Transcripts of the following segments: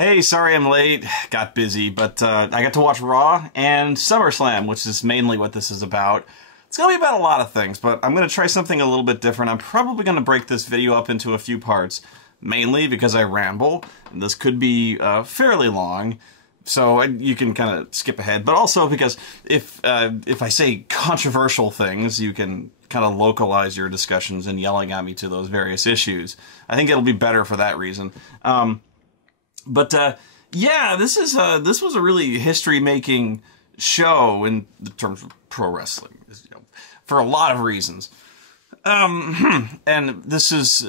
Hey, sorry I'm late. Got busy, but I got to watch Raw and Summerslam, which is mainly what this is about. It's going to be about a lot of things, but I'm going to try something a little bit different. I'm probably going to break this video up into a few parts, mainly because I ramble, and this could be fairly long, so you can kind of skip ahead, but also because if I say controversial things, you can kind of localize your discussions and yelling at me to those various issues. I think it'll be better for that reason. Yeah, this was a really history-making show in terms of pro wrestling, you know, for a lot of reasons. And this is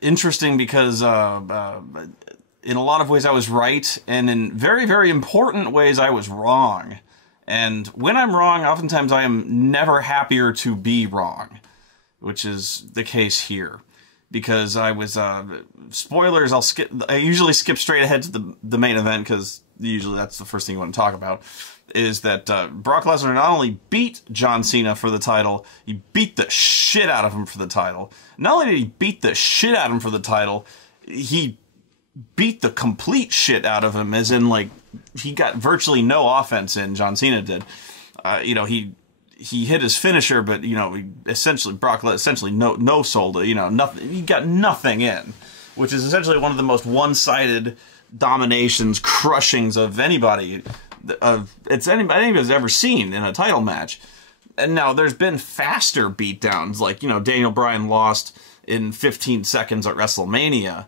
interesting because in a lot of ways I was right, and in very, very important ways I was wrong. And when I'm wrong, oftentimes I am never happier to be wrong, which is the case here. Because I was, spoilers, I usually skip straight ahead to the main event, because usually that's the first thing you want to talk about, is that Brock Lesnar not only beat John Cena for the title, he beat the shit out of him for the title. Not only did he beat the shit out of him for the title, he beat the complete shit out of him, as in, like, he got virtually no offense in, John Cena did. You know, he hit his finisher, but, you know, Brock essentially no-sold it, you know, nothing, he got nothing in, which is essentially one of the most one-sided dominations, crushings of anybody, anybody's ever seen in a title match. And now there's been faster beatdowns, like, you know, Daniel Bryan lost in 15 seconds at WrestleMania,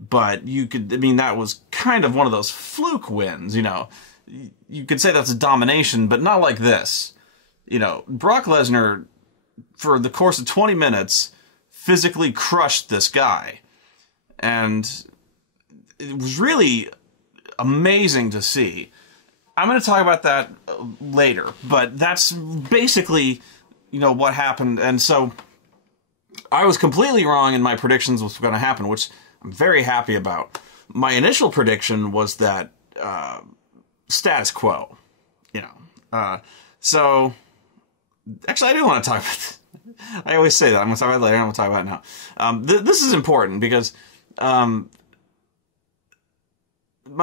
but that was kind of one of those fluke wins, you know. You could say that's a domination, but not like this. You know, Brock Lesnar, for the course of 20 minutes, physically crushed this guy. And it was really amazing to see. I'm going to talk about that later, but that's basically, you know, what happened. And so I was completely wrong in my predictions of what's going to happen, which I'm very happy about. My initial prediction was that status quo, you know. So actually, I do want to talk about this. I always say that. I'm going to talk about it later. I'm going to talk about it now. This is important because my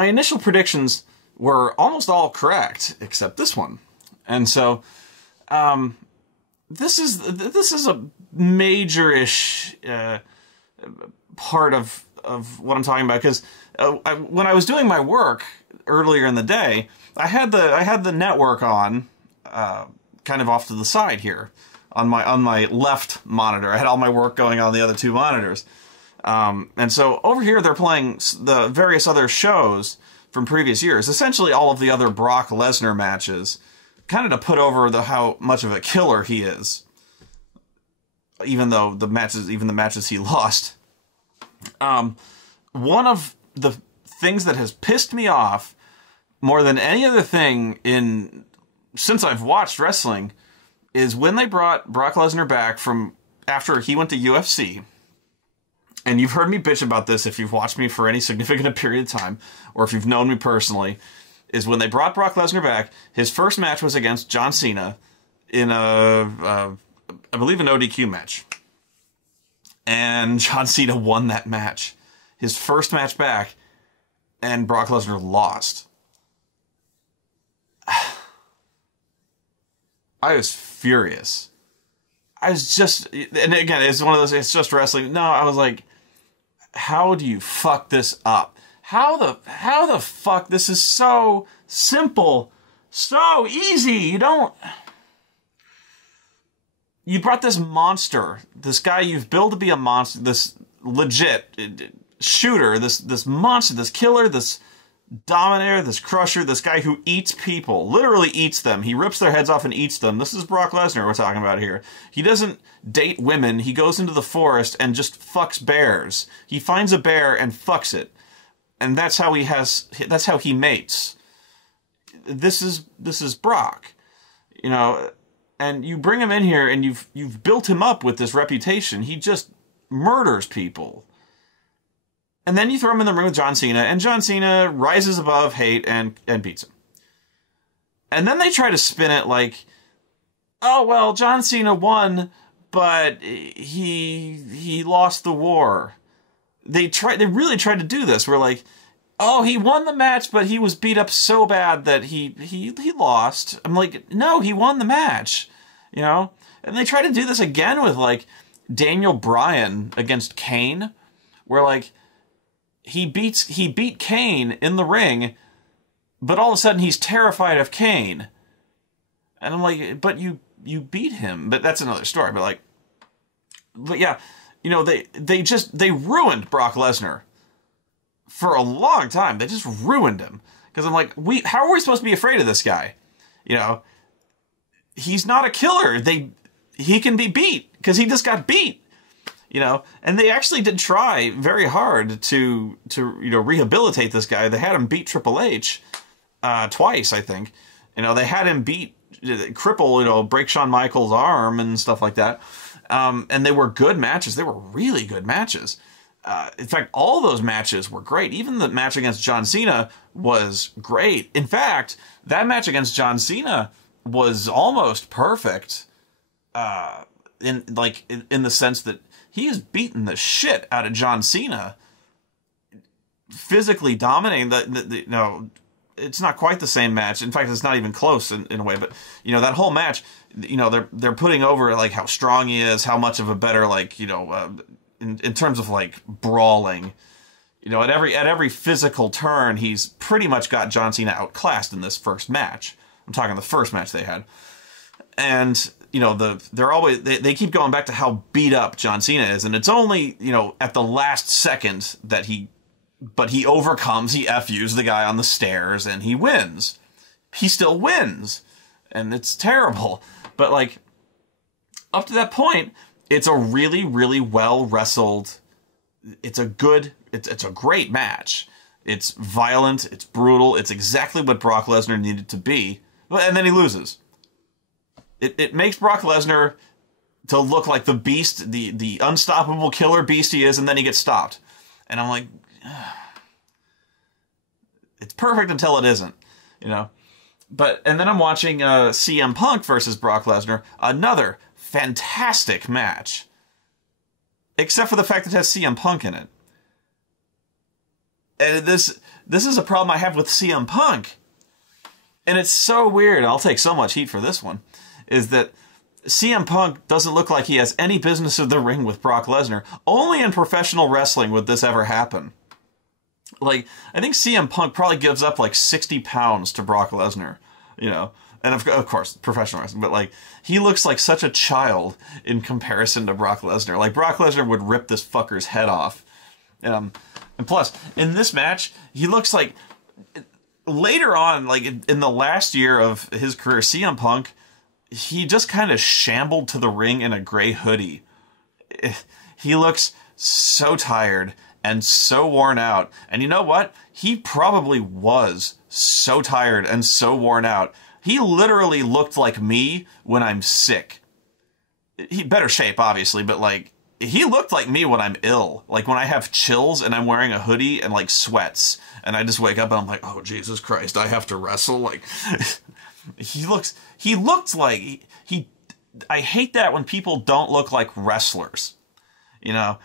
initial predictions were almost all correct, except this one. And so this is a major-ish part of what I'm talking about, because when I was doing my work earlier in the day, I had the network on. Kind of off to the side here on my left monitor. I had all my work going on the other two monitors. And so over here they're playing the various other shows from previous years, essentially all of the other Brock Lesnar matches, kind of to put over how much of a killer he is, even though the matches he lost. One of the things that has pissed me off more than any other thing since I've watched wrestling is when they brought Brock Lesnar back from after he went to UFC. And you've heard me bitch about this if you've watched me for any significant period of time, or if you've known me personally, is when they brought Brock Lesnar back, his first match was against John Cena in I believe an ODQ match. And John Cena won that match. His first match back, and Brock Lesnar lost. I was furious. I was just, and again, it's one of those, it's just wrestling. No, I was like, how do you fuck this up? How the fuck? This is so simple, so easy. You brought this monster, this guy you've built to be a monster, this legit shooter, this monster, this killer, this dominator, this crusher, this guy who eats people, literally eats them. He rips their heads off and eats them. This is Brock Lesnar we're talking about here. He doesn't date women. He goes into the forest and just fucks bears. He finds a bear and fucks it. And that's how he mates. This is Brock. You know, and you bring him in here and you've built him up with this reputation. He just murders people. And then you throw him in the ring with John Cena, and John Cena rises above hate and beats him. And then they try to spin it like, oh, well, John Cena won, but he lost the war. They really tried to do this. We're like, oh, he won the match, but he was beat up so bad that he lost. I'm like, no, he won the match, you know? And they try to do this again with, like, Daniel Bryan against Kane, where, like, he beat Kane in the ring, but all of a sudden he's terrified of Kane. And I'm like, but you beat him. But that's another story. But yeah, you know, they ruined Brock Lesnar for a long time. They just ruined him. Because I'm like, how are we supposed to be afraid of this guy? You know, he's not a killer. He can be beat because he just got beat. You know, and they actually did try very hard to you know, rehabilitate this guy. They had him beat Triple H twice, I think. You know, they had him cripple, you know, break Shawn Michaels' arm and stuff like that. And they were good matches. They were really good matches. In fact, all those matches were great. Even the match against John Cena was great. In fact, that match against John Cena was almost perfect. In the sense that he has beaten the shit out of John Cena, physically dominating. No, it's not quite the same match. In fact, it's not even close in a way. But you know, that whole match, you know, they're putting over like how strong he is, how much of a better, like, you know, in terms of like brawling, you know, at every physical turn, he's pretty much got John Cena outclassed in this first match. I'm talking the first match they had, and you know, they keep going back to how beat up John Cena is, and it's only, you know, at the last second that he overcomes, he FUs the guy on the stairs, and he wins. He still wins, and it's terrible. But like, up to that point, it's a really, really well wrestled. It's a great match. It's violent. It's brutal. It's exactly what Brock Lesnar needed to be, and then he loses. It makes Brock Lesnar to look like the beast, the unstoppable killer beast he is, and then he gets stopped. And I'm like, it's perfect until it isn't, you know? And then I'm watching CM Punk versus Brock Lesnar, another fantastic match. Except for the fact that it has CM Punk in it. And this is a problem I have with CM Punk. And it's so weird, I'll take so much heat for this one, is that CM Punk doesn't look like he has any business in the ring with Brock Lesnar. Only in professional wrestling would this ever happen. Like, I think CM Punk probably gives up like 60 pounds to Brock Lesnar, you know? And of course, professional wrestling, but like, he looks like such a child in comparison to Brock Lesnar. Like, Brock Lesnar would rip this fucker's head off. And plus, in this match, he looks like, later on, like in the last year of his career, CM Punk, he just kind of shambled to the ring in a gray hoodie. He looks so tired and so worn out. And you know what? He probably was so tired and so worn out. He literally looked like me when I'm sick. He better shape, obviously, but like, he looked like me when I'm ill. Like when I have chills and I'm wearing a hoodie and like sweats. And I just wake up and I'm like, oh, Jesus Christ, I have to wrestle. Like, he looked like, I hate that when people don't look like wrestlers. You know,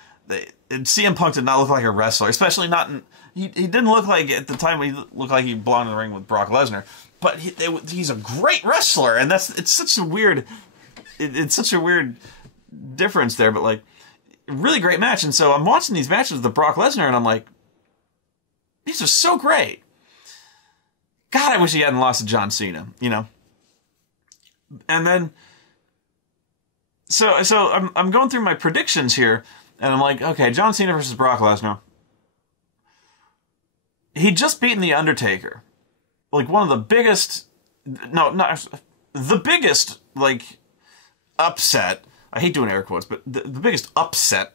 CM Punk did not look like a wrestler, especially not in, he didn't look like, at the time, he looked like he belonged in the ring with Brock Lesnar. But he's a great wrestler, and it's such a weird difference there, but like, really great match. And so I'm watching these matches with Brock Lesnar, and I'm like, these are so great. God, I wish he hadn't lost to John Cena, you know? And then, so I'm going through my predictions here, and I'm like, okay, John Cena versus Brock Lesnar. He'd just beaten The Undertaker. Like, one of the biggest, no, not, the biggest, like, upset, I hate doing air quotes, but the biggest upset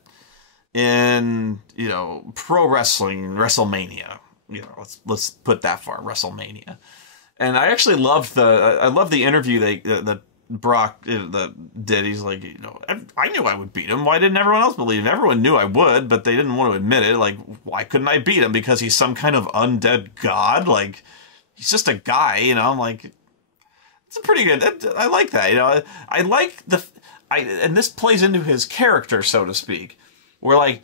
in, you know, pro wrestling, WrestleMania. You know, let's put that far, WrestleMania. And I actually loved the interview that Brock did. He's like, you know, I knew I would beat him. Why didn't everyone else believe him? Everyone knew I would, but they didn't want to admit it. Like, why couldn't I beat him? Because he's some kind of undead god? Like, he's just a guy, you know? I'm like, it's a pretty good, I like that, you know? I like and this plays into his character, so to speak. Where, like,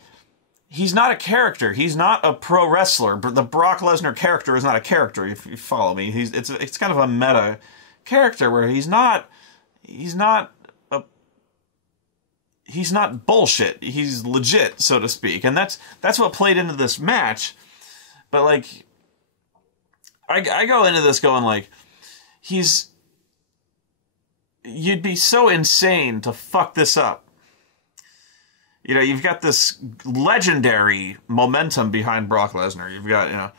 he's not a character. He's not a pro wrestler. But the Brock Lesnar character is not a character, if you follow me. It's kind of a meta character where he's not bullshit. He's legit, so to speak. And that's what played into this match. But like, I go into this going like, you'd be so insane to fuck this up. You know, you've got this legendary momentum behind Brock Lesnar. You've got,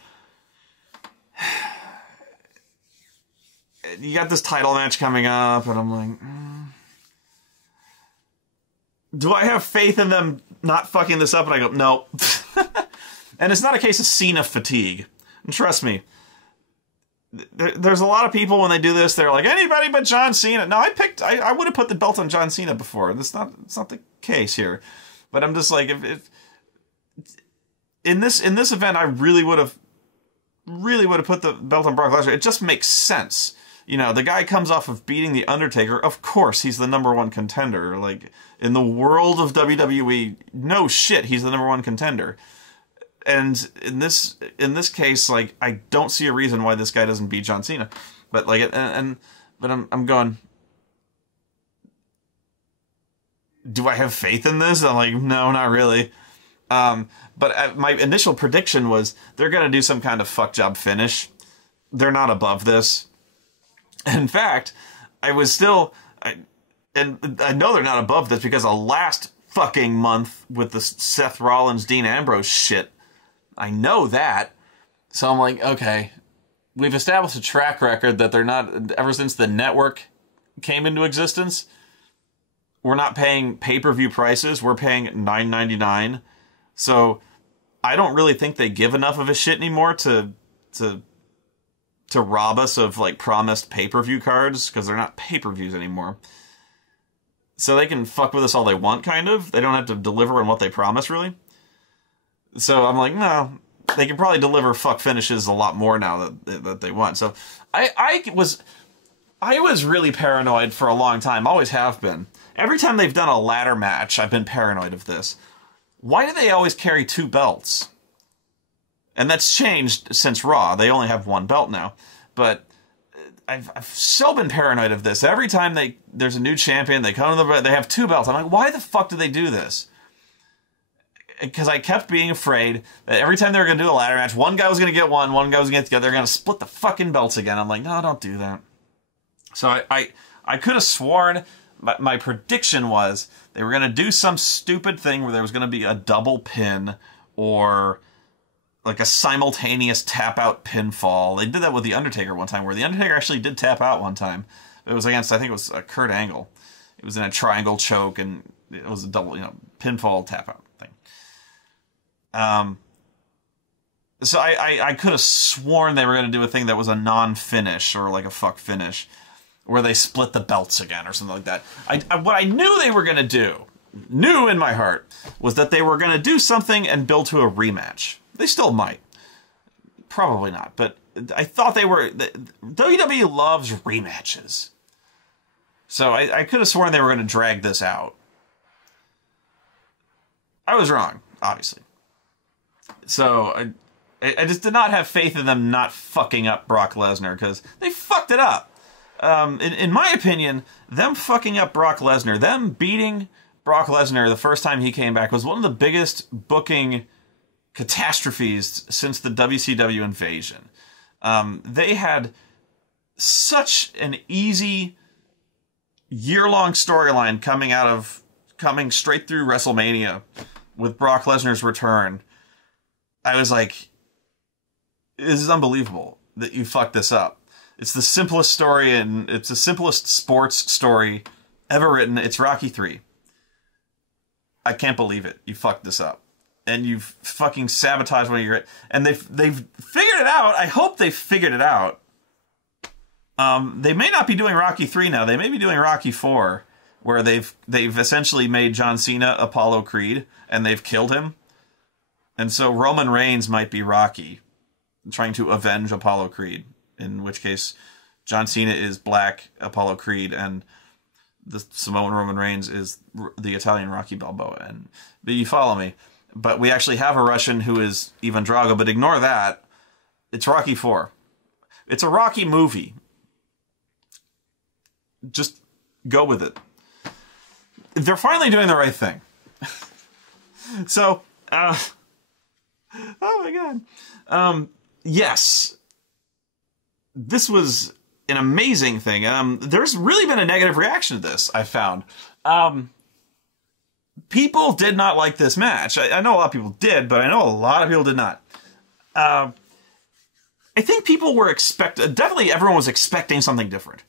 you got this title match coming up, and I'm like, do I have faith in them not fucking this up? And I go, no. And it's not a case of Cena fatigue. And trust me, there's a lot of people when they do this, they're like, anybody but John Cena. No, I would have put the belt on John Cena before. It's not the case here. But I'm just like, if in this event, I really would have put the belt on Brock Lesnar. It just makes sense. You know, the guy comes off of beating The Undertaker. Of course, he's the #1 contender. Like, in the world of WWE, no shit, he's the #1 contender. And in this case, like, I don't see a reason why this guy doesn't beat John Cena. But like, but I'm going, do I have faith in this? I'm like, no, not really. But my initial prediction was they're going to do some kind of fuck job finish. They're not above this. In fact, I know they're not above this because of last fucking month with the Seth Rollins, Dean Ambrose shit. I know that. So I'm like, okay, we've established a track record that they're not, ever since the network came into existence, we're not paying pay-per-view prices. We're paying $9.99. So I don't really think they give enough of a shit anymore to rob us of like promised pay-per-view cards, because they're not pay-per-views anymore. So they can fuck with us all they want, kind of. They don't have to deliver on what they promise, really. So I'm like, no, they can probably deliver fuck finishes a lot more now that they want. So I was really paranoid for a long time, always have been. Every time they've done a ladder match, I've been paranoid of this. Why do they always carry 2 belts? And that's changed since Raw. They only have 1 belt now. But I've so been paranoid of this. Every time there's a new champion, they come to they have 2 belts. I'm like, why the fuck do they do this? Because I kept being afraid that every time they were going to do a ladder match, one guy was going to get one guy was going to get the other. They're going to split the fucking belts again. I'm like, no, don't do that. So I could have sworn, my prediction was they were going to do some stupid thing where there was going to be a double pin or like a simultaneous tap-out pinfall. They did that with The Undertaker one time, where The Undertaker actually did tap out one time. It was against, I think it was Kurt Angle. It was in a triangle choke, and it was a double, pinfall tap-out thing. So I could have sworn they were going to do a thing that was a non-finish, or like a fuck finish, where they split the belts again, or something like that. What I knew they were going to do, knew in my heart, was that they were going to do something and build to a rematch. They still might. Probably not, but I thought they were... WWE loves rematches. So I could have sworn they were going to drag this out. I was wrong, obviously. So I just did not have faith in them not fucking up Brock Lesnar, because they fucked it up. In my opinion, them fucking up Brock Lesnar, them beating Brock Lesnar the first time he came back, was one of the biggest booking catastrophes since the WCW invasion. They had such an easy year-long storyline coming straight through WrestleMania with Brock Lesnar's return. I was like, this is unbelievable that you fucked this up. It's the simplest story, and it's the simplest sports story ever written. It's Rocky 3. I can't believe it. You fucked this up. And you've fucking sabotaged one of your... And they've figured it out. I hope they've figured it out. They may not be doing Rocky 3 now. They may be doing Rocky 4, where they've essentially made John Cena Apollo Creed, and they've killed him. And so Roman Reigns might be Rocky, trying to avenge Apollo Creed, in which case John Cena is Black Apollo Creed, and the Samoan Roman Reigns is the Italian Rocky Balboa. But you follow me. but we actually have a Russian who is Ivan Drago, but ignore that. It's Rocky IV. It's a Rocky movie. Just go with it. They're finally doing the right thing. So, oh my god. Yes. This was an amazing thing. There's really been a negative reaction to this, I found. People did not like this match. I know a lot of people did, but I know a lot of people did not. I think people were definitely everyone was expecting something different.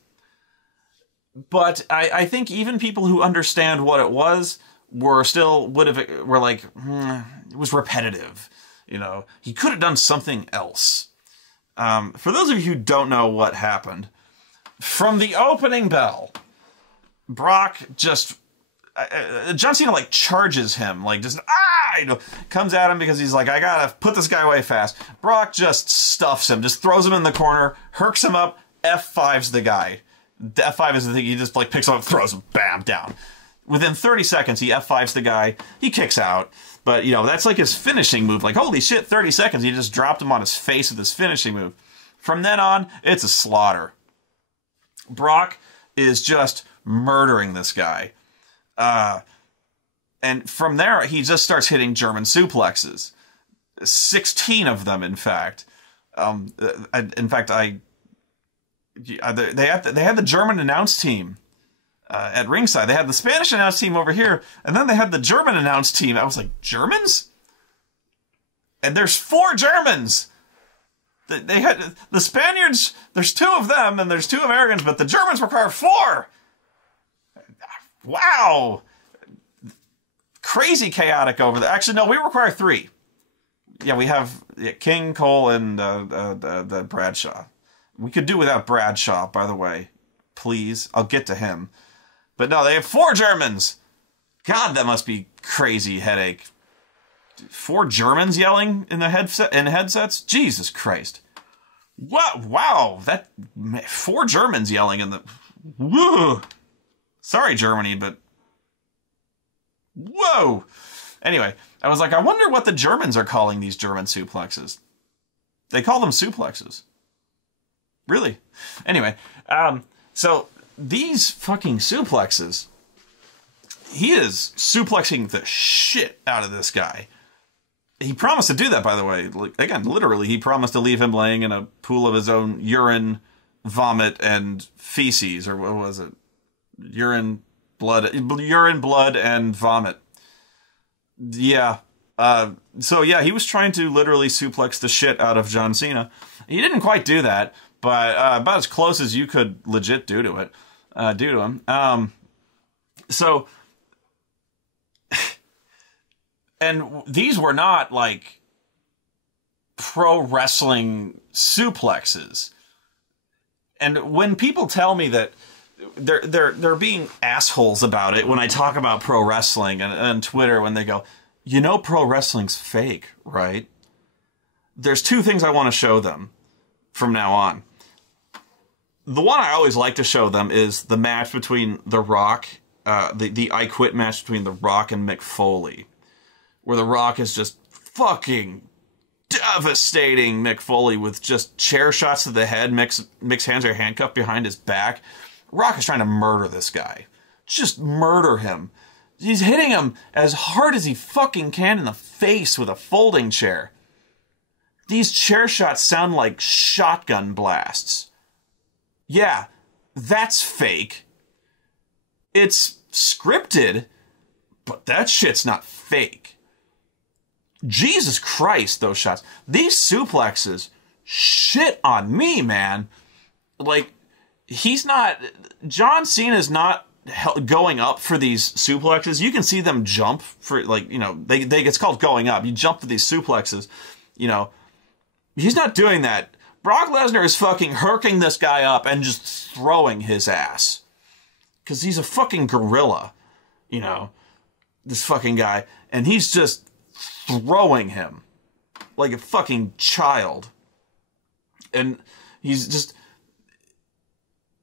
But I think even people who understand what it was were like, it was repetitive. You know, he could have done something else. For those of you who don't know what happened, from the opening bell, Brock just, John Cena like charges him, like just, comes at him because he's like, I gotta put this guy away fast. Brock just stuffs him, just throws him in the corner, herks him up, F5's the guy. F5 is the thing, he just like picks him up, throws him, bam, down. Within 30 seconds, he F5's the guy, he kicks out. But, you know, that's like his finishing move. Like, holy shit, 30 seconds, he just dropped him on his face with his finishing move. From then on, it's a slaughter. Brock is just murdering this guy. And from there, he just starts hitting German suplexes. 16 of them, in fact. They had the German announce team at ringside. They had the Spanish announce team over here, and then they had the German announce team. I was like, Germans? And there's 4 Germans. They had the Spaniards. There's 2 of them, and there's 2 Americans, but the Germans require 4. Wow, crazy chaotic over there. Actually, no, we require 3. Yeah, we have King, Cole, and Bradshaw. We could do without Bradshaw, by the way. Please, I'll get to him. But no, they have 4 Germans. God, that must be crazy headache. 4 Germans yelling in the headsets? Jesus Christ. What? Wow, 4 Germans yelling in the... Woo! Sorry, Germany, but... Whoa! Anyway, I was like, I wonder what the Germans are calling these German suplexes. They call them suplexes. Really? Anyway, so these fucking suplexes, he is suplexing the shit out of this guy. He promised to do that, by the way. Again, literally, he promised to leave him laying in a pool of his own urine, vomit, and feces, or what was it? Urine, blood, and vomit. Yeah. So yeah, he was trying to literally suplex the shit out of John Cena. He didn't quite do that, but about as close as you could legit do to him. So, and these were not like pro wrestling suplexes. And when people tell me that they're being assholes about it when I talk about pro wrestling and on Twitter, when they go, you know, pro wrestling's fake, right? There's 2 things I want to show them from now on. The one I always like to show them is the match between The Rock, the I Quit match between The Rock and Mick Foley, where The Rock is just fucking devastating Mick Foley with just chair shots to the head. Mick's hands are handcuffed behind his back. Rock is trying to murder this guy. Just murder him. He's hitting him as hard as he fucking can in the face with a folding chair. These chair shots sound like shotgun blasts. Yeah, that's fake. It's scripted, but that shit's not fake. Jesus Christ, those shots. These suplexes, shit on me, man. Like, John Cena's not going up for these suplexes. You can see them jump for, like, you know, it's called going up. You jump for these suplexes, you know. He's not doing that. Brock Lesnar is fucking herking this guy up and just throwing his ass. Because he's a fucking gorilla, you know, this fucking guy. And he's just throwing him like a fucking child. And he's just...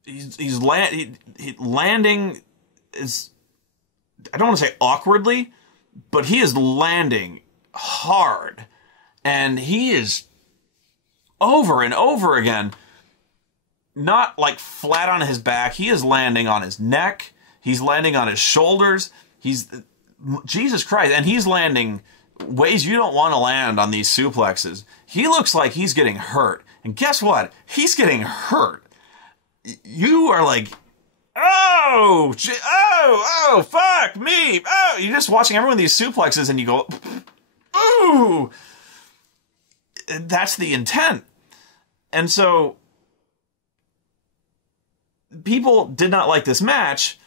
He's landing is, I don't want to say awkwardly, but he is landing hard. And he is over and over again, not like flat on his back. He is landing on his neck. He's landing on his shoulders. Jesus Christ. And he's landing ways you don't want to land on these suplexes. He looks like he's getting hurt. And guess what? He's getting hurt. You are like, oh, fuck me. Oh, you're just watching everyone these suplexes and you go, ooh. That's the intent. And so people did not like this match.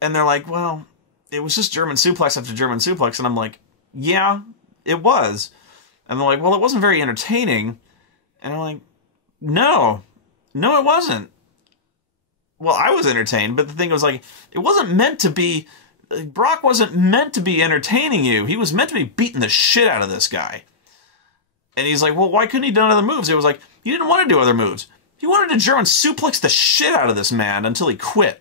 And they're like, well, it was just German suplex after German suplex. And I'm like, yeah, it was. And they're like, well, it wasn't very entertaining. And I'm like, no, it wasn't. Well, I was entertained, but the thing was like, it wasn't meant to be, Brock wasn't meant to be entertaining you. He was meant to be beating the shit out of this guy. And he's like, well, why couldn't he do other moves? It was like, he didn't want to do other moves. He wanted to German suplex the shit out of this man until he quit.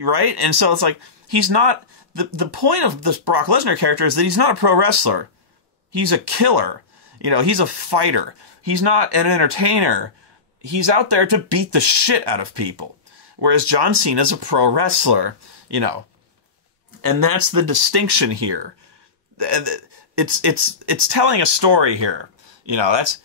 Right? And so it's like, he's not, the point of this Brock Lesnar character is that he's not a pro wrestler. He's a killer. You know, he's a fighter. He's not an entertainer. He's out there to beat the shit out of people. Whereas John Cena's a pro wrestler, you know. And that's the distinction here. It's telling a story here. You know, this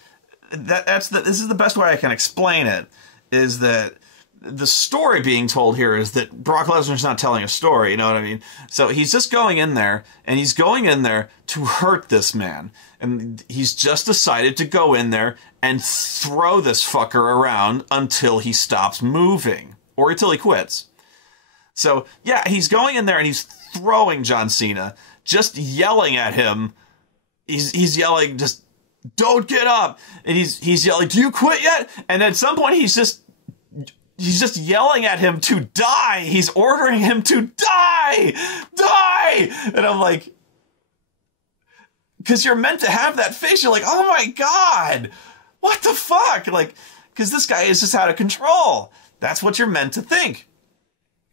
is the best way I can explain it, is that the story being told here is that Brock Lesnar's not telling a story, you know what I mean? So he's just going in there, and he's going in there to hurt this man. And he's just decided to go in there and throw this fucker around until he stops moving, or until he quits. So, yeah, he's going in there and he's throwing John Cena, just yelling at him. He's yelling, just, don't get up. And he's yelling, do you quit yet? And at some point he's just yelling at him to die. He's ordering him to die! Die! And I'm like, because you're meant to have that face. You're like, oh my God, what the fuck? Like, because this guy is just out of control. That's what you're meant to think.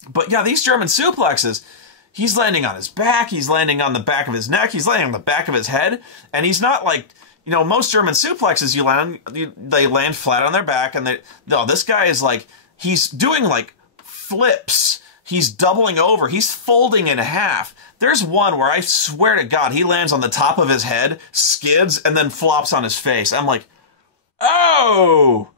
But yeah, these German suplexes, he's landing on his back, he's landing on the back of his neck, he's landing on the back of his head, and he's not like, you know, most German suplexes, they land flat on their back, and no, this guy is like, he's doing like flips, he's doubling over, he's folding in half. There's one where I swear to God, he lands on the top of his head, skids, and then flops on his face. I'm like, oh!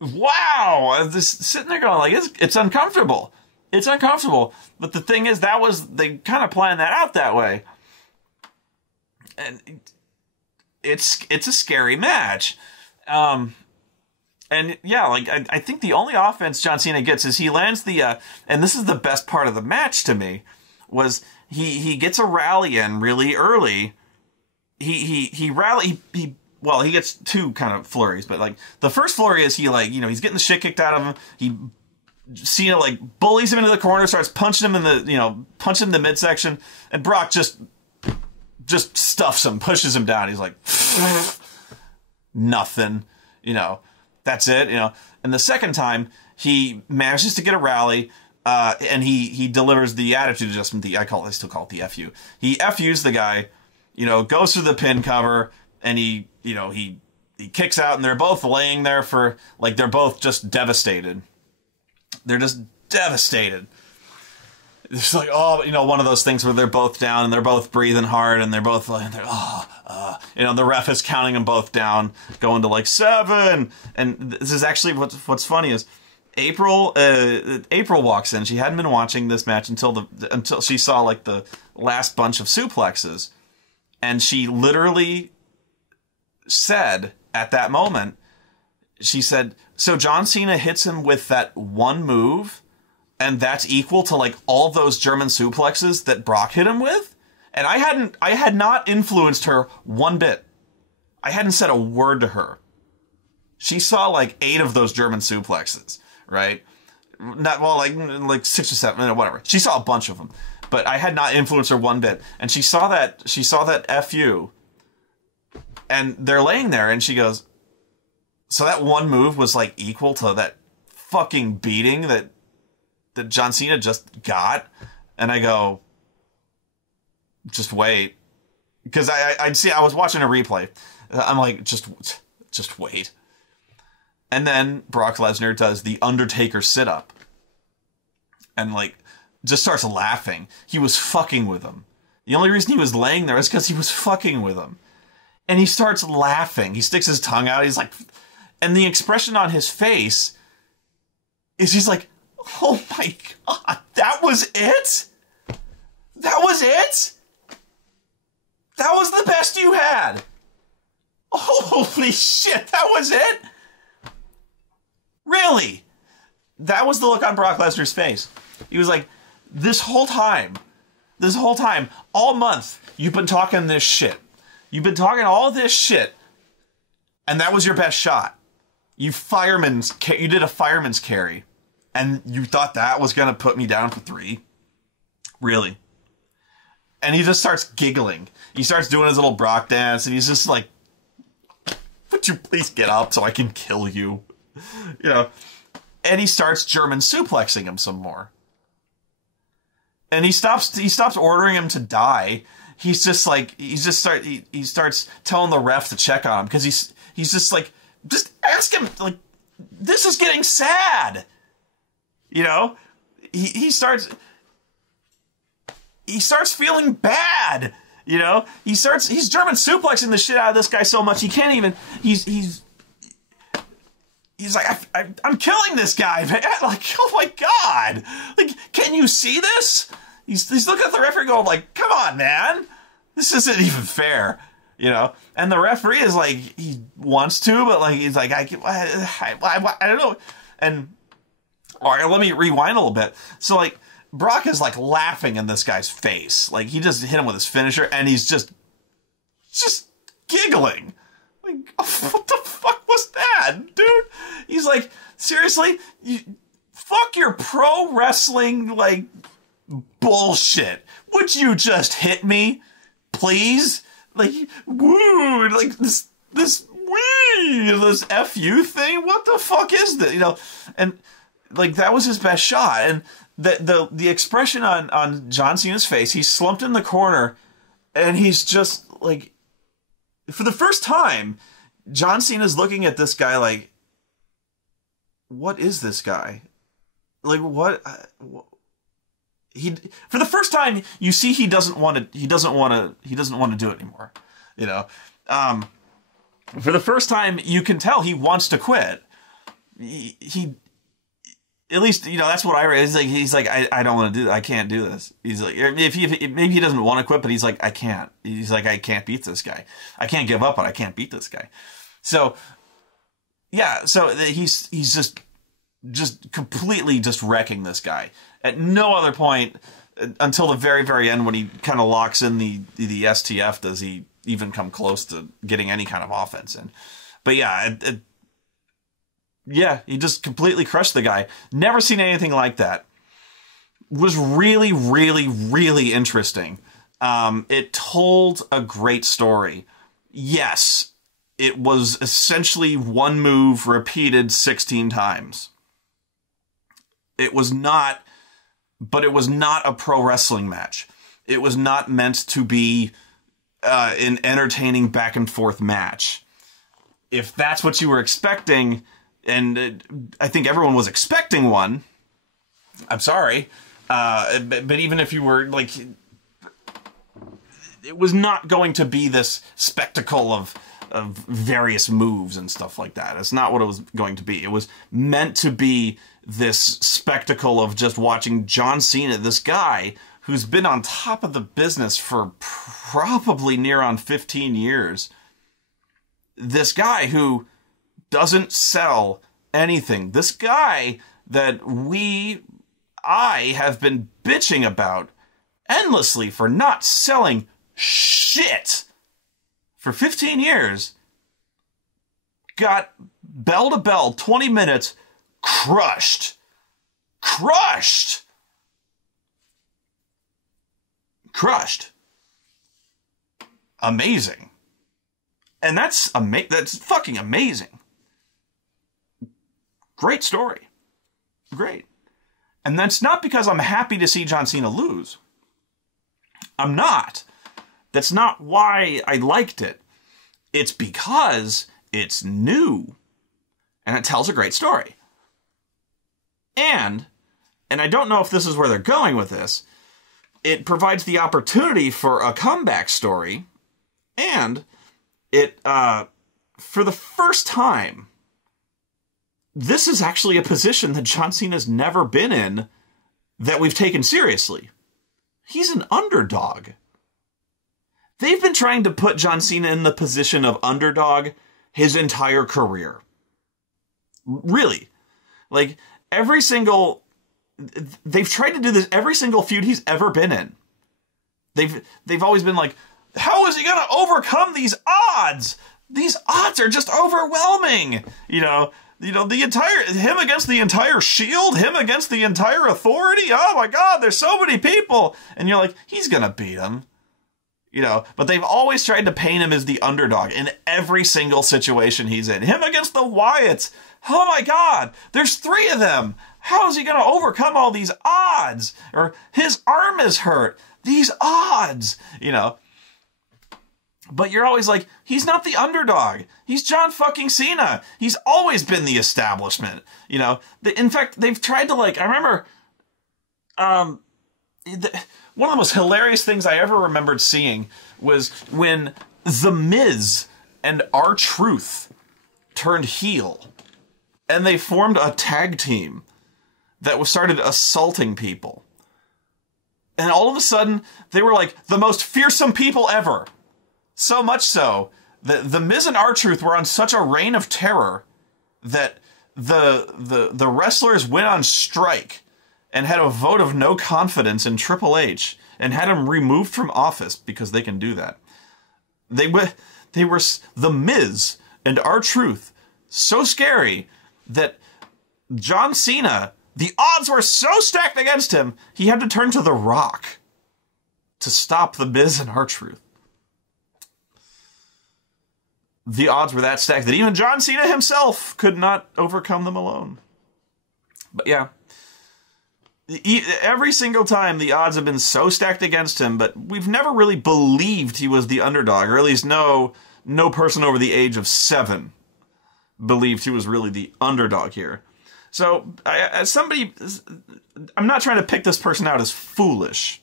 Wow! I'm just sitting there going like, it's uncomfortable. It's uncomfortable. But the thing is, they kind of planned that out that way. And it's a scary match. And yeah, like, I think the only offense John Cena gets is he lands the, and this is the best part of the match to me, was he gets a rally in really early. Well, he gets two kind of flurries, but like the first flurry is he's getting the shit kicked out of him. Cena like bullies him into the corner, starts punching him in the midsection, and Brock just stuffs him, pushes him down. He's like, nothing, that's it, And the second time he manages to get a rally, and he delivers the attitude adjustment. I still call it the FU. He FUs the guy, goes through the pin cover, and he kicks out, and they're both laying there for, like, they're both just devastated. They're just devastated. It's like, one of those things where they're both down, and they're both breathing hard, and they're both like, the ref is counting them both down, going to like 7. And this is actually what's funny is April walks in. She hadn't been watching this match until she saw like the last bunch of suplexes, and she literally said at that moment, she said, so John Cena hits him with that one move, and that's equal to like all those German suplexes that Brock hit him with? And I had not influenced her one bit. I hadn't said a word to her. She saw like 8 of those German suplexes, right? Like 6 or 7, whatever. She saw a bunch of them, but I had not influenced her one bit. And she saw that FU, and they're laying there, and she goes, so that one move was like equal to that fucking beating that John Cena just got? And I go, Just wait. Because I was watching a replay. I'm like, just wait. And then Brock Lesnar does the Undertaker sit-up. And, like, just starts laughing. He was fucking with him. The only reason he was laying there is because he was fucking with him. And he starts laughing. He sticks his tongue out. He's like... And the expression on his face is he's like, oh my God, that was it? That was it? That was the best you had? Holy shit, that was it? Really? That was the look on Brock Lesnar's face. He was like, this whole time, all month, you've been talking this shit. You've been talking all this shit, and that was your best shot. You did a fireman's carry, and you thought that was going to put me down for 3? Really? And he just starts giggling. He starts doing his little Brock dance, and he's just like, would you please get up so I can kill you? You know? And he starts German suplexing him some more. And he stops ordering him to die. He's just like, he starts telling the ref to check on him, because he's just like, just ask him, like, this is getting sad. You know? He starts feeling bad. You know? He's German suplexing the shit out of this guy so much he can't even, he's like, I'm killing this guy, man. Like, oh my God. Like, can you see this? He's looking at the referee going like, come on, man. This isn't even fair. You know? And the referee is like, he wants to, but like, he's like, I don't know. And, all right, let me rewind a little bit. So like, Brock is like laughing in this guy's face. Like, he just hit him with his finisher, and he's just giggling. Like, what the fuck was that, dude? He's like, seriously? Fuck your pro wrestling, like, bullshit. Would you just hit me? Please? Like, woo, like, this FU thing? What the fuck is this? You know? And, like, that was his best shot. And the expression on John Cena's face, he's slumped in the corner, and he's just, like, for the first time, John Cena's looking at this guy like, what is this guy? Like, what? For the first time, you see he doesn't want to do it anymore. You know? For the first time, you can tell he wants to quit. He at least, you know, that's what I read. He's like, I don't want to do that. I can't do this. He's like, maybe he doesn't want to quit, but he's like, I can't. He's like, I can't beat this guy. I can't give up, but I can't beat this guy. So, yeah, so he's just completely just wrecking this guy. At no other point until the very, very end, when he kind of locks in the STF, does he even come close to getting any kind of offense in. But yeah, yeah, he just completely crushed the guy. Never seen anything like that. Was really, really, really interesting. It told a great story. Yes, it was essentially one move repeated 16 times. It was not, but it was not a pro wrestling match. It was not meant to be an entertaining back and forth match. If that's what you were expecting, and I think everyone was expecting one, I'm sorry, but even if you were, like, it was not going to be this spectacle of various moves and stuff like that. It's not what it was going to be. It was meant to be this spectacle of just watching John Cena, this guy who's been on top of the business for probably near on 15 years. This guy who doesn't sell anything. This guy that I have been bitching about endlessly for not selling shit for 15 years, got bell to bell, 20 minutes, crushed. Amazing. And that's fucking amazing. Great story. Great. And that's not because I'm happy to see John Cena lose. I'm not. That's not why I liked it. It's because it's new. And it tells a great story. And I don't know if this is where they're going with this, it provides the opportunity for a comeback story. And it, for the first time, this is actually a position that John Cena's never been in that we've taken seriously. He's an underdog. They've been trying to put John Cena in the position of underdog his entire career. Really. Like, they've tried to do this every single feud he's ever been in. They've always been like, how is he going to overcome these odds? These odds are just overwhelming. You know, him against the entire Shield, him against the entire Authority. Oh my God, there's so many people. And you're like, he's going to beat him. You know, but they've always tried to paint him as the underdog in every single situation he's in. Him against the Wyatts. Oh my God, there's 3 of them. How is he going to overcome all these odds? Or his arm is hurt. These odds, you know. But you're always like, he's not the underdog. He's John fucking Cena. He's always been the establishment. You know, in fact, they've tried to, like, I remember, one of the most hilarious things I ever remembered seeing was when The Miz and R-Truth turned heel. And they formed a tag team that started assaulting people. And all of a sudden, they were like the most fearsome people ever. So much so that The Miz and R-Truth were on such a reign of terror that the wrestlers went on strike and had a vote of no confidence in Triple H and had him removed from office because they can do that. They were The Miz and R-Truth so scary that John Cena, the odds were so stacked against him, he had to turn to The Rock to stop The Miz and R-Truth. The odds were that stacked that even John Cena himself could not overcome them alone. But yeah, every single time the odds have been so stacked against him, but we've never really believed he was the underdog, or at least no person over the age of 7 believed he was really the underdog here. So, as somebody, I'm not trying to pick this person out as foolish,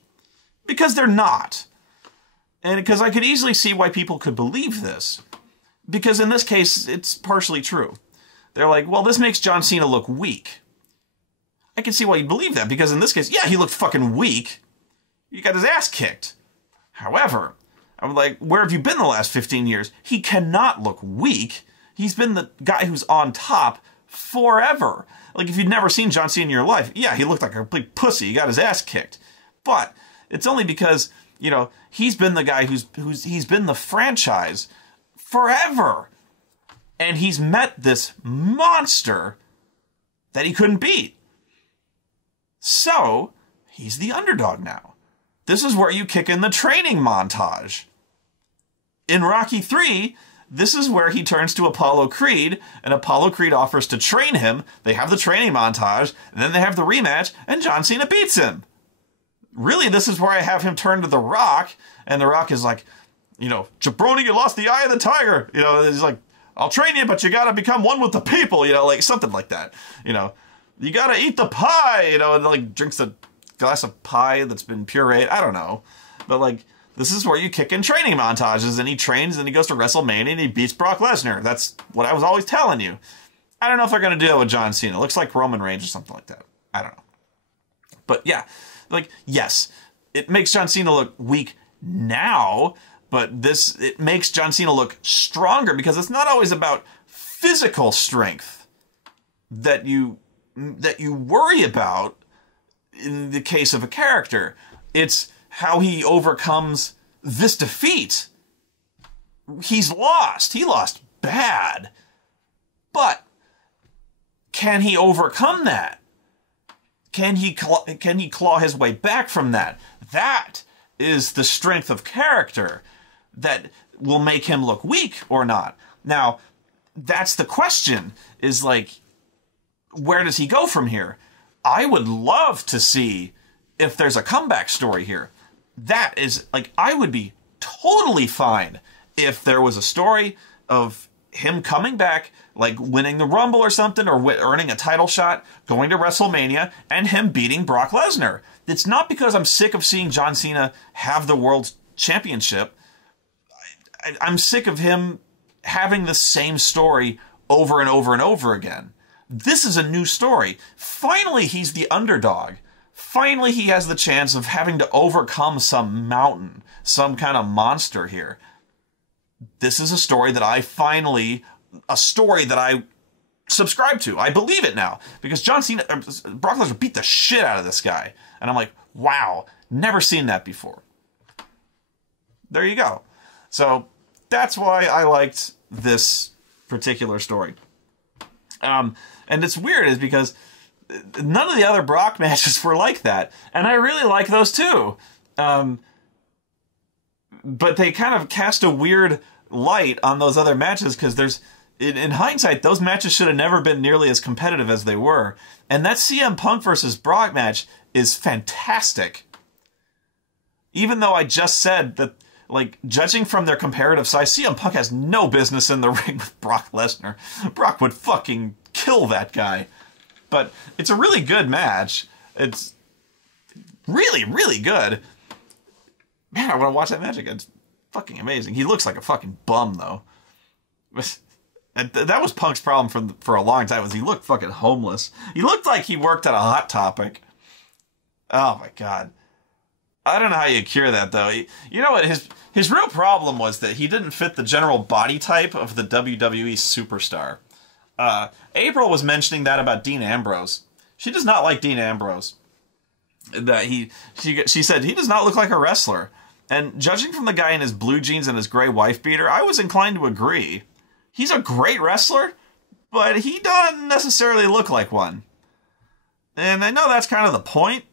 because they're not. And because I could easily see why people could believe this. Because in this case, it's partially true. They're like, well, this makes John Cena look weak. I can see why you believe that, because in this case, yeah, he looked fucking weak. He got his ass kicked. However, I'm like, where have you been the last 15 years? He cannot look weak. He's been the guy who's on top forever. Like, if you'd never seen John Cena in your life, yeah, he looked like a complete pussy. He got his ass kicked. But it's only because, you know, he's been the guy he's been the franchise forever. And he's met this monster that he couldn't beat. So, he's the underdog now. This is where you kick in the training montage. In Rocky 3, this is where he turns to Apollo Creed, and Apollo Creed offers to train him. They have the training montage, and then they have the rematch, and John Cena beats him. Really, this is where I have him turn to The Rock, and The Rock is like, you know, jabroni, you lost the eye of the tiger. You know, he's like, I'll train you, but you gotta become one with the people, you know, like something like that. You know, you gotta eat the pie, you know, and like drinks a glass of pie that's been pureed. I don't know. But like, this is where you kick in training montages, and he trains, and he goes to WrestleMania, and he beats Brock Lesnar. That's what I was always telling you. I don't know if they're going to do it with John Cena. It looks like Roman Reigns or something like that. I don't know. But yeah, like, yes, it makes John Cena look weak now, but it makes John Cena look stronger, because it's not always about physical strength that you worry about in the case of a character. It's how he overcomes this defeat. He's lost. He lost bad. But can he overcome that? Can he claw his way back from that? That is the strength of character that will make him look weak or not. Now, that's the question, is like, where does he go from here? I would love to see if there's a comeback story here. That is, like, I would be totally fine if there was a story of him coming back, like winning the Rumble or something, or earning a title shot, going to WrestleMania, and him beating Brock Lesnar. It's not because I'm sick of seeing John Cena have the World Championship. I'm sick of him having the same story over and over and over again. This is a new story. Finally, he's the underdog. Finally, he has the chance of having to overcome some mountain, some kind of monster here. This is a story that I subscribe to. I believe it now. Because Brock Lesnar beat the shit out of this guy. And I'm like, wow, never seen that before. There you go. So, that's why I liked this particular story. And it's weird is because none of the other Brock matches were like that. And I really like those too. But they kind of cast a weird light on those other matches because in hindsight, those matches should have never been nearly as competitive as they were. And that CM Punk versus Brock match is fantastic. Even though I just said that, like, judging from their comparative size, CM Punk has no business in the ring with Brock Lesnar. Brock would fucking kill that guy. But it's a really good match. It's really, really good. Man, I want to watch that match again. It's fucking amazing. He looks like a fucking bum, though. That was Punk's problem for a long time, was he looked fucking homeless. He looked like he worked at a Hot Topic. Oh, my God. I don't know how you cure that, though. You know what? His real problem was that he didn't fit the general body type of the WWE superstar. April was mentioning that about Dean Ambrose. She does not like Dean Ambrose. That she said he does not look like a wrestler. And judging from the guy in his blue jeans and his gray wife beater, I was inclined to agree. He's a great wrestler, but he doesn't necessarily look like one. And I know that's kind of the point.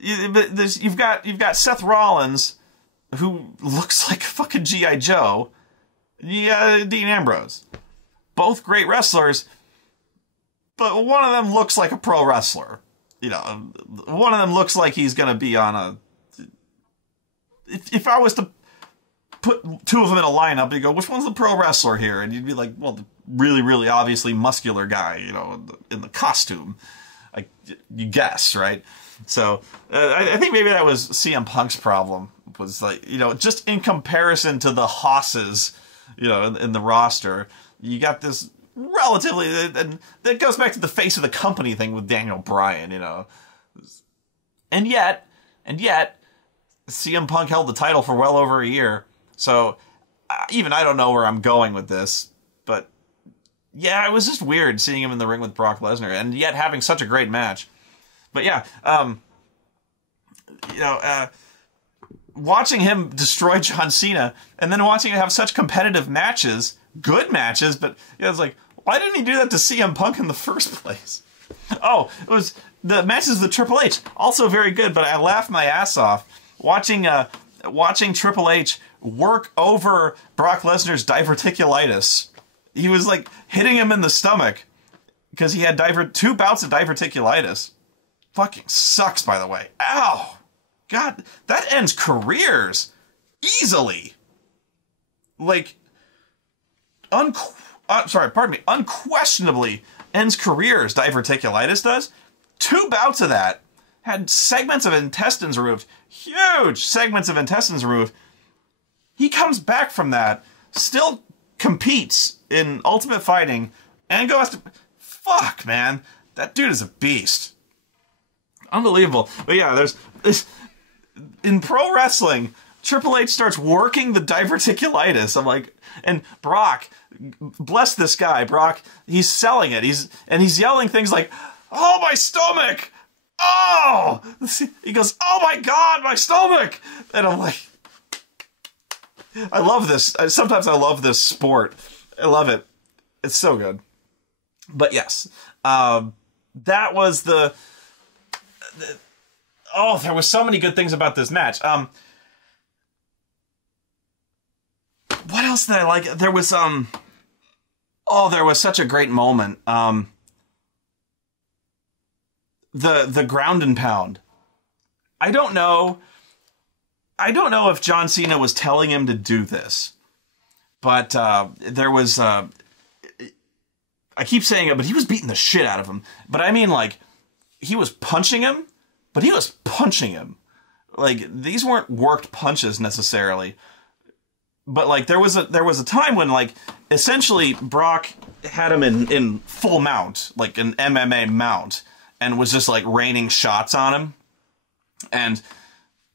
You've got Seth Rollins, who looks like fucking G.I. Joe. You got Dean Ambrose. Both great wrestlers, but one of them looks like a pro wrestler. You know, one of them looks like he's going to be on a... If I was to put two of them in a lineup, you go, which one's the pro wrestler here? And you'd be like, well, the really, really obviously muscular guy, you know, in the costume. Like, you guess, right? So, I think maybe that was CM Punk's problem. Was like, you know, just in comparison to the hosses, you know, in the roster, you got this relatively, and that goes back to the face of the company thing with Daniel Bryan, you know. And yet, CM Punk held the title for well over a year. So, even I don't know where I'm going with this. But, yeah, it was just weird seeing him in the ring with Brock Lesnar, and yet having such a great match. But, yeah, you know, watching him destroy John Cena, and then watching him have such competitive matches, good matches, but you know, it's like, why didn't he do that to CM Punk in the first place? Oh, it was the matches with Triple H, also very good, but I laughed my ass off watching Triple H work over Brock Lesnar's diverticulitis. He was like hitting him in the stomach because he had 2 bouts of diverticulitis. Fucking sucks, by the way. Ow! God, that ends careers easily. Like, unquestionably ends careers, diverticulitis does. 2 bouts of that. Had segments of intestines removed. Huge segments of intestines removed. He comes back from that, still competes in Ultimate Fighting, and goes to... Fuck, man. That dude is a beast. Unbelievable. But yeah, there's this... In pro wrestling, Triple H starts working the diverticulitis. I'm like... And Brock, bless this guy, Brock, he's selling it. He's yelling things like, "Oh, my stomach! Oh!" He goes, "Oh my God, my stomach!" And I'm like... I love this. Sometimes I love this sport. I love it. It's so good. But yes, that was the... Oh, there was so many good things about this match. What else did I like? There was, oh, there was such a great moment. The ground and pound. I don't know I don't know if John Cena was telling him to do this, but there was, I keep saying it, but he was beating the shit out of him. But I mean, like, he was punching him, but he was punching him. Like, these weren't worked punches necessarily. But, like, there was a time when, like, essentially Brock had him in full mount, like an MMA mount, and was just, like, raining shots on him. And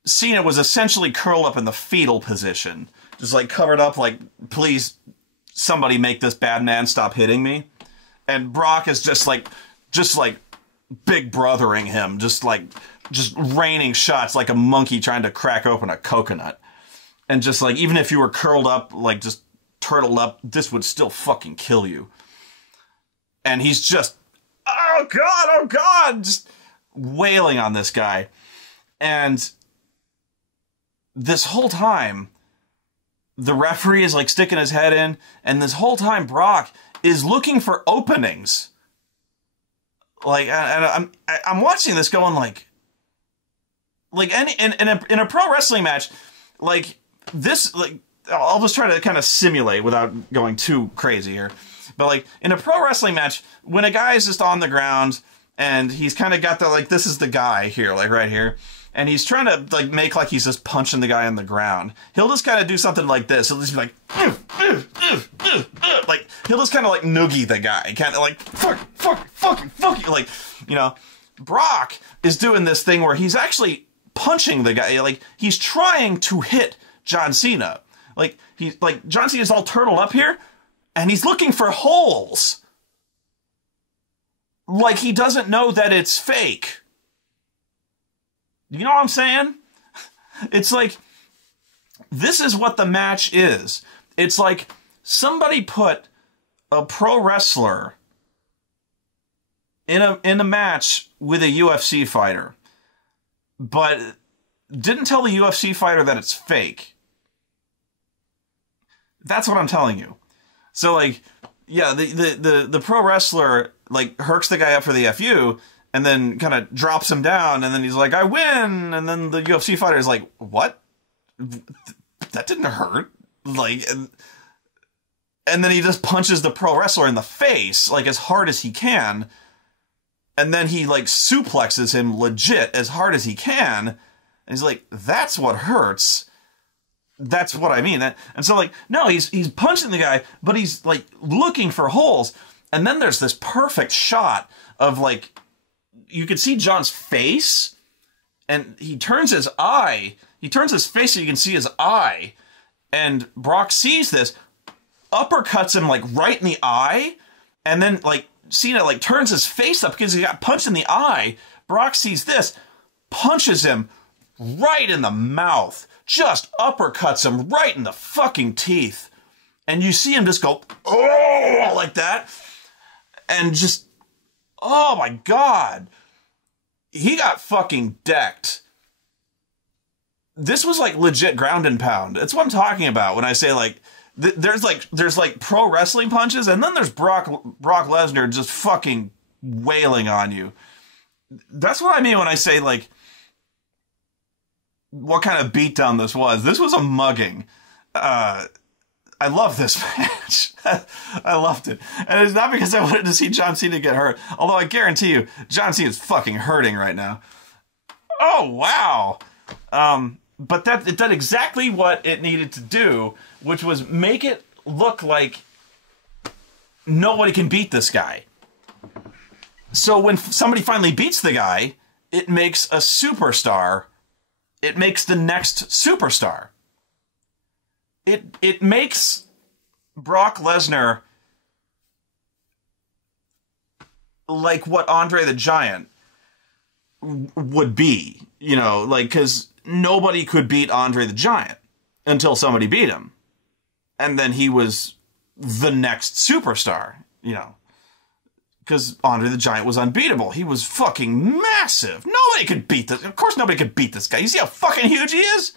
Cena was essentially curled up in the fetal position. Just, like, covered up, like, please, somebody make this bad man stop hitting me. And Brock is just, like, big brothering him. Just raining shots like a monkey trying to crack open a coconut. And just, like, even if you were curled up, like, just turtled up, this would still fucking kill you. And he's just, oh God, just wailing on this guy. And this whole time, the referee is, like, sticking his head in, and this whole time Brock is looking for openings. Like, and I'm watching this going, like in a pro wrestling match, like, this, like, I'll just try to kind of simulate without going too crazy here. But, like, in a pro wrestling match, when a guy is just on the ground and he's kind of got the, like, this is the guy here, like, right here, and he's trying to, like, make like he's just punching the guy on the ground, he'll just kind of do something like this. He'll just be like, like, he'll just kind of, like, noogie the guy, kind of like, fuck, like, you know. Brock is doing this thing where he's actually punching the guy, like, he's trying to hit John Cena. Like, John Cena's all turtled up here, and he's looking for holes. Like, he doesn't know that it's fake. You know what I'm saying? It's like, this is what the match is. It's like somebody put a pro wrestler in a match with a UFC fighter, but didn't tell the UFC fighter that it's fake. That's what I'm telling you. So, like, yeah, the pro wrestler, like, herks the guy up for the FU, and then kind of drops him down, and then he's like, I win! And then the UFC fighter is like, what? That didn't hurt. Like, and then he just punches the pro wrestler in the face, like, as hard as he can, and then he, like, suplexes him legit as hard as he can, and he's like, that's what hurts. That's what I mean. And so, like, no, he's punching the guy, but he's, like, looking for holes. And then there's this perfect shot of, like, you can see John's face, and he turns his face so you can see his eye, and Brock sees this, uppercuts him, like, right in the eye, and then, like, Cena, like, turns his face up because he got punched in the eye. Brock sees this, punches him right in the mouth, just uppercuts him right in the fucking teeth. And you see him just go, oh, like that. And just, oh my God. He got fucking decked. This was, like, legit ground and pound. That's what I'm talking about when I say, like, there's pro wrestling punches, and then there's Brock Lesnar just fucking wailing on you. That's what I mean when I say, like, what kind of beatdown this was. This was a mugging. I love this match. I loved it. And it's not because I wanted to see John Cena get hurt. Although I guarantee you, John Cena's fucking hurting right now. Oh, wow. But it did exactly what it needed to do, which was make it look like nobody can beat this guy. So when somebody finally beats the guy, it makes a superstar. It makes the next superstar. It makes Brock Lesnar like what Andre the Giant would be, you know, like, because nobody could beat Andre the Giant until somebody beat him. And then he was the next superstar, you know, because Andre the Giant was unbeatable. He was fucking massive. Nobody could beat this. Of course nobody could beat this guy. You see how fucking huge he is?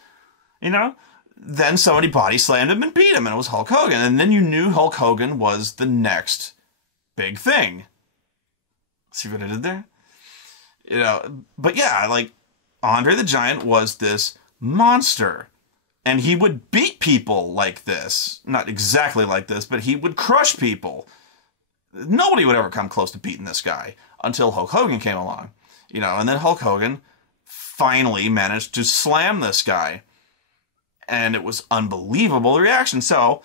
You know? Then somebody body slammed him and beat him, and it was Hulk Hogan. And then you knew Hulk Hogan was the next big thing. See what I did there? You know, but yeah, like, Andre the Giant was this monster. And he would beat people like this. Not exactly like this, but he would crush people. Nobody would ever come close to beating this guy until Hulk Hogan came along. You know, and then Hulk Hogan finally managed to slam this guy. And it was unbelievable reaction. So,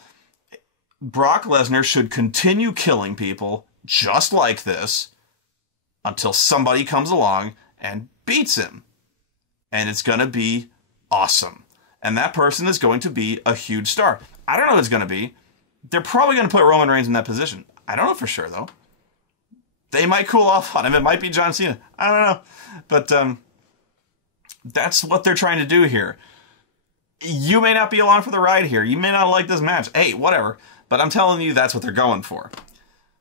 Brock Lesnar should continue killing people just like this until somebody comes along and beats him. And it's going to be awesome. And that person is going to be a huge star. I don't know who it's going to be. They're probably going to put Roman Reigns in that position. I don't know for sure, though. They might cool off on him. It might be John Cena. I don't know. But that's what they're trying to do here. You may not be along for the ride here. You may not like this match. Hey, whatever. But I'm telling you, that's what they're going for.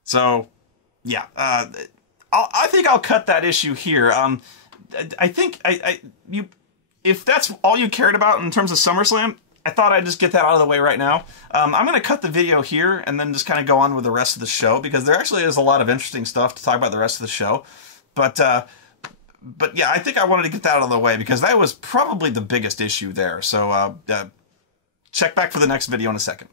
So, yeah. I think I'll cut that issue here. I think if that's all you cared about in terms of SummerSlam, I thought I'd just get that out of the way right now. I'm going to cut the video here and then just kind of go on with the rest of the show, because there actually is a lot of interesting stuff to talk about the rest of the show. But yeah, I think I wanted to get that out of the way because that was probably the biggest issue there. So check back for the next video in a second.